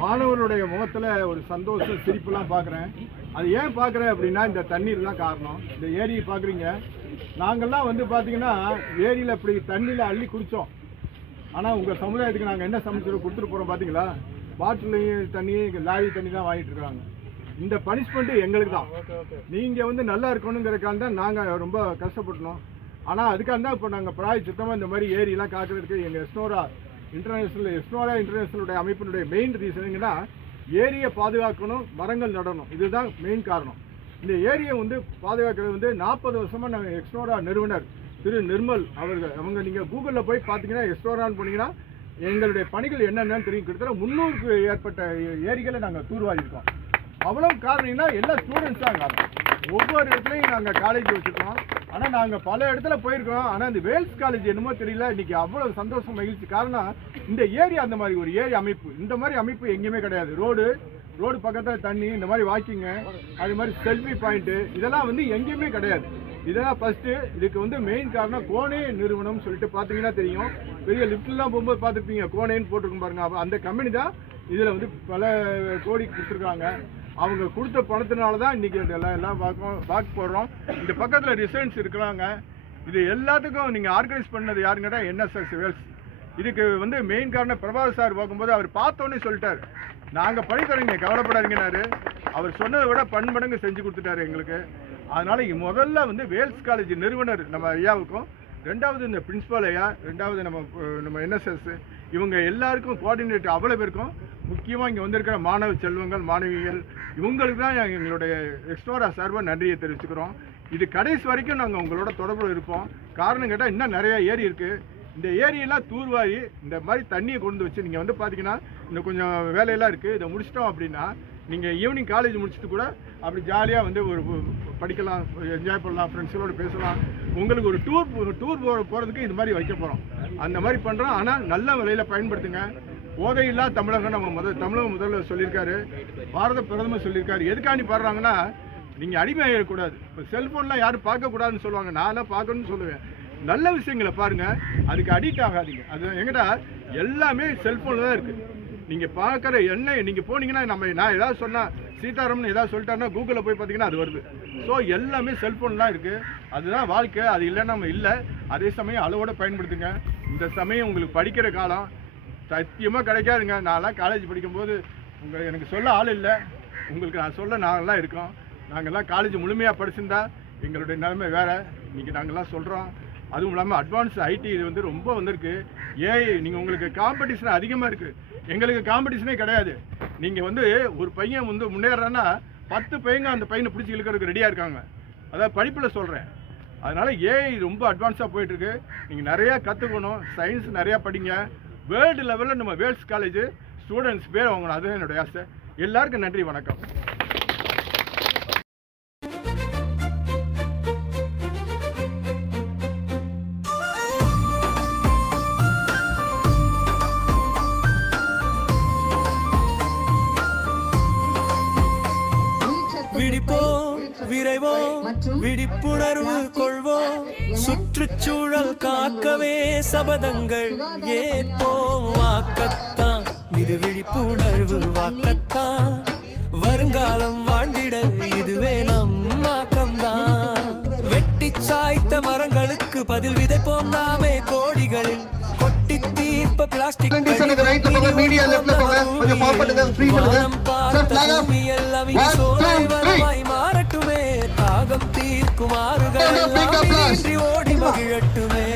மாணவருடைய முகத்தில் ஒரு சந்தோஷம் சிரிப்புலாம் பார்க்குறேன். அது ஏன் பார்க்குறேன் அப்படின்னா இந்த தண்ணீர் தான் காரணம். இந்த ஏரியை பார்க்குறீங்க, நாங்கள்லாம் வந்து பார்த்தீங்கன்னா ஏரியில் இப்படி தண்ணியில் அள்ளி குடித்தோம். ஆனால் உங்கள் சமுதாயத்துக்கு நாங்கள் என்ன சமைச்சு கொடுத்துட்டு போகிறோம் பார்த்தீங்களா? பாட்டிலையும் தண்ணி, லாரி தண்ணி தான் வாங்கிட்டு இருக்காங்க. இந்த பனிஷ்மெண்ட்டு எங்களுக்கு தான். நீங்கள் வந்து நல்லா இருக்கணுங்கிறதுக்காக தான் நாங்கள் ரொம்ப கஷ்டப்பட்டோம். ஆனால் அதுக்காக தான் இப்போ நாங்கள் பிராயச்சித்தமாக இந்த மாதிரி ஏரியெல்லாம் காக்கிறதுக்கு எங்கள் எஸ்னோரா இன்டர்நேஷனலுடைய அமைப்பினுடைய மெயின் ரீசனுங்கன்னா ஏரியை பாதுகாக்கணும், மரங்கள் நடணும். இதுதான் மெயின் காரணம். இந்த ஏரியை வந்து பாதுகாக்கிறது வந்து 40 வருஷமாக நாங்கள் எஸ்னோரா நிறுவனர் திரு நிர்மல் அவங்க நீங்கள் கூகுளில் போய் பார்த்தீங்கன்னா எஸ்னோரான்னு போனீங்கன்னா எங்களுடைய பணிகள் என்னென்னு தெரியும். கிட்டத்தட்ட 300க்கு ஏற்பட்ட ஏரிகளை நாங்கள் தூர்வாரியிருக்கோம். அவ்வளோ காரணம்னா எல்லா ஸ்டூடெண்ட்ஸ் தான் காரணம். ஒவ்வொரு இடத்துலையும் நாங்கள் காலேஜ் வச்சுருக்கோம். ஆனால் நாங்கள் பல இடத்துல போயிருக்கோம். ஆனால் இந்த வேல்ஸ் காலேஜ் என்னமோ தெரியல, இன்றைக்கி அவ்வளோ சந்தோஷம் மகிழ்ச்சி. காரணம் இந்த ஏரியா அந்த மாதிரி ஒரு ஏரி அமைப்பு, இந்த மாதிரி அமைப்பு எங்கேயுமே கிடையாது. ரோடு பக்கத்தில் தண்ணி, இந்த மாதிரி வாக்கிங்கு, அது மாதிரி செல்ஃபி பாயிண்ட்டு, இதெல்லாம் வந்து எங்கேயுமே கிடையாது. இதெல்லாம் ஃபஸ்ட்டு. இதுக்கு வந்து மெயின் காரணம் கோனே நிறுவனம் சொல்லிட்டு பார்த்தீங்கன்னா தெரியும். பெரிய லிஃப்ட்லாம் போகும்போது பார்த்துருப்பீங்க, கோனேன்னு போட்டிருக்கும் பாருங்க. அந்த கம்பெனி தான் இதில் வந்து பல கோடி கொடுத்துருக்காங்க. அவங்க கொடுத்த பணத்தினால தான் இன்றைக்கி எல்லாம் வாக்கு போடுறோம். இந்த பக்கத்தில் ரிசர்ன்ஸ் இருக்கிறாங்க. இது எல்லாத்துக்கும் நீங்கள் ஆர்கனைஸ் பண்ணது யாருங்கன்னா என்எஸ்எஸ் வேல்ஸ். இதுக்கு வந்து மெயின் காரணம் பிரபாகர் சார் பார்க்கும்போது அவர் பார்த்தோன்னே சொல்லிட்டார், நாங்கள் படித்தரீங்க, கவலைப்படாதீங்கன்னாரு. அவர் சொன்னதை விட பன்மடங்கு செஞ்சு கொடுத்துட்டாரு எங்களுக்கு. அதனால் முதல்ல வந்து வேல்ஸ் காலேஜ் நிறுவனர் நம்ம ஐயாவுக்கும், ரெண்டாவது இந்த பிரின்ஸிபால் ஐயா, ரெண்டாவது நம்ம என்எஸ்எஸ், இவங்க எல்லாருக்கும் கோஆர்டினேட்டர் அவ்வளோ பேருக்கும், முக்கியமாக இங்கே வந்திருக்கிற மாணவ செல்வங்கள், மாணவிகள், இவங்களுக்கு தான் எங்களுடைய எக்ஸ்ட்ரா சார்பாக நன்றியை தெரிவிச்சுக்கிறோம். இது கடைசி வரைக்கும் நாங்கள் உங்களோட தொடர்பு இருப்போம். காரணம் கேட்டால் இன்னும் நிறையா ஏரி இருக்குது. இந்த ஏரியெல்லாம் தூர்வாரி இந்த மாதிரி தண்ணியை கொண்டு வச்சு நீங்கள் வந்து பார்த்தீங்கன்னா இன்னும் கொஞ்சம் வேலையெல்லாம் இருக்குது. இதை முடிச்சிட்டோம் அப்படின்னா நீங்கள் ஈவினிங் காலேஜ் முடிச்சுட்டு கூட அப்படி ஜாலியாக வந்து ஒரு படிக்கலாம், என்ஜாய் பண்ணலாம், ஃப்ரெண்ட்ஸுகளோடு பேசலாம். உங்களுக்கு ஒரு டூர் போகிறதுக்கு இது மாதிரி வைக்க போகிறோம். அந்த மாதிரி பண்ணுறோம். ஆனால் நல்ல விலையில் பயன்படுத்துங்க. போதையில்லா தமிழகம் நம்ம தமிழக முதல்வர் சொல்லியிருக்காரு, பாரத பிரதமர் சொல்லியிருக்காரு. எதுக்காண்டி பாடுறாங்கன்னா நீங்கள் அடிமையாகக்கூடாது. இப்போ செல்ஃபோன்லாம் யாரும் பார்க்கக்கூடாதுன்னு சொல்லுவாங்க, நான்லாம் பார்க்கணும்னு சொல்லுவேன். நல்ல விஷயங்களை பாருங்கள், அதுக்கு அடிக்ட் ஆகாதீங்க. அது எங்கிட்ட எல்லாமே செல்ஃபோனில் தான் இருக்குது. நீங்கள் பார்க்குற என்ன நீங்கள் போனீங்கன்னா நான் ஏதாவது சொன்னால் சீதாராமன் ஏதாவது சொல்லிட்டாருன்னா கூகுளில் போய் பார்த்தீங்கன்னா அது வருது. ஸோ எல்லாமே செல்ஃபோன்லாம் இருக்குது. அதுதான் வாழ்க்கை. அது இல்லைன்னா நம்ம இல்லை. அதே சமயம் அளவோடு பயன்படுத்துங்க. இந்த சமயம் உங்களுக்கு படிக்கிற காலம் சத்தியமாக கிடைக்காதுங்க. நான்லாம் காலேஜ் படிக்கும்போது எனக்கு சொல்ல ஆள் இல்லை. உங்களுக்கு நான் சொல்ல நாங்கள்லாம் இருக்கோம். நாங்கள்லாம் காலேஜ் முழுமையாக படிச்சிருந்தா எங்களுடைய நிலைமை வேறு. இன்றைக்கி நாங்கள்லாம் சொல்கிறோம். அதுவும் இல்லாமல் அட்வான்ஸ் ஐடி இது வந்து ரொம்ப வந்திருக்கு. ஏஐ நீங்கள் உங்களுக்கு காம்படிஷன் அதிகமாக இருக்குது. எங்களுக்கு காம்படிஷனே கிடையாது. நீங்கள் வந்து ஒரு பையன் வந்து முன்னேறான்னா 10 பையங்க அந்த பையனை பிடிச்சி இழுக்கிறதுக்கு ரெடியாக இருக்காங்க. அதாவது படிப்பில் சொல்கிறேன். அதனால் ஏஐ ரொம்ப அட்வான்ஸாக போயிட்டுருக்கு. நீங்கள் நிறையா கற்றுக்கணும். சயின்ஸ் நிறையா படிங்க. வேர்ல்டு லெவலில் நம்ம வேல்ஸ் காலேஜ் ஸ்டூடெண்ட்ஸ் பேர் வாங்கணும். அதுதான் என்னுடைய ஆசை. எல்லாருக்கும் நன்றி, வணக்கம். விழிப்புணர்வு கொள்வோம், சுற்றுச்சூழல் காக்கவே சபதங்கள் ஏற்போம். வாக்கத்தான் இது விழிப்புணர்வு வாக்கத்தான், வருங்காலம் வாழ்ந்திட இதுவே நம் ஆக்கம்தான். வெட்டி சாய்த்த மரங்களுக்கு பதில் விதைப்போம் நாமே கோடிகளில். கொட்டி தீர்ப்ப பிளாஸ்டிக் மாறட்டுமே. தாகம் தீர்க்கும் ஆறுகள் ஓடி மகிழட்டுமே.